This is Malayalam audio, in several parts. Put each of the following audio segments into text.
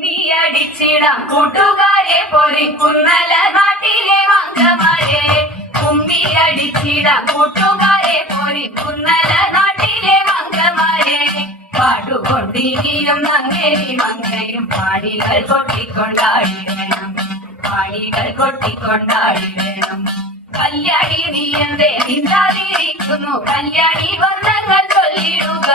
കുമ്മിയടിച്ചിടാം കൂട്ടുകാരെ പൊരിക്കുന്നല നാട്ടിലെ മംഗമാരെ. കുമ്മിയടിച്ചിടാം കൂട്ടുകാരെ പൊരിക്കുന്നല നാട്ടിലെ മംഗമാരെ. പാടുകൊണ്ടിരിയും നങ്ങേരി മങ്ങയും പാടികൾ കൊട്ടിക്കൊണ്ടാടിടണം, പാടികൾ കൊട്ടിക്കൊണ്ടാടിടണം. കല്യാണി നീ എന്തേ നിന്നാതിരിക്കുന്നു, കല്യാണി വന്നങ്ങൾ ചൊല്ലിടുക.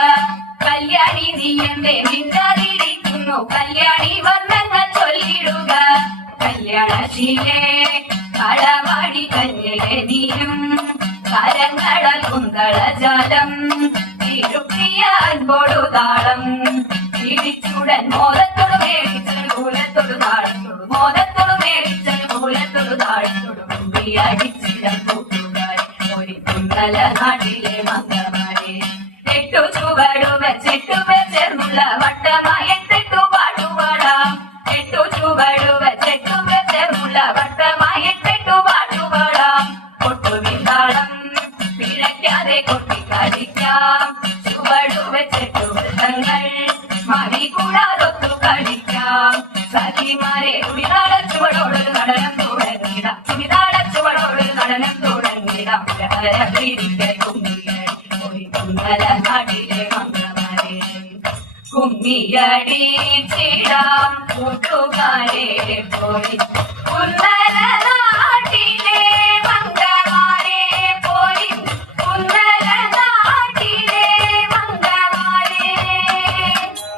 കല്യാണി നീ എന്തേ നിന്നാതിരിക്കുന്നു, കല്യാണി വന്നങ്ങൾ ചൊല്ലിടുക. കല്യാണശീലേ കളവാടി കല്യലെ നീയും കരങ്ങളൽ കുന്തളജാലം തിരുപ്പിയ അൻപോടു താളം പിടിച്ചുടൻ മോദത്തോട് മേടിച്ചൊരു മൂലത്തോട് താഴത്തോട്, മോദത്തോട് മേടിച്ചൊരു മൂലത്തോട് താഴത്തോട്. കുമ്മിയടിച്ചിടം കൂട്ടുകാരെ പൊരിക്കുന്നല നാട്ടിലെ മംഗമാരെ. എട്ടു ചുവടു വെച്ചെട്ടു ചേർന്നുള്ള വട്ടമായ തെട്ടു പാട്ടുപാടാം. എട്ടു ചുവടു വെച്ചെട്ടു ചേർന്നുള്ള വട്ടമായ തെട്ടു പാട്ടുപാടാം. കൊട്ടുവിത്താളം പിഴയ്ക്കാതെ കൊട്ടിക്കളിക്കാം, ചുവടു വെച്ചെട്ടു വൃത്തങ്ങൾ മണി കൂടാതൊത്തു കളിക്കാം. സഖിമാരെ തുടിതാള ചുവടോട് നടനം തുടങ്ങിടാം, തുടിതാള ചുവടോട് നടനം തുടങ്ങിടാം. കുമ്മിയടി നാട്ടിലെ മംഗമാരെ. കുമ്മിയടിച്ചിടാം കൂട്ടുകാരെ പോയി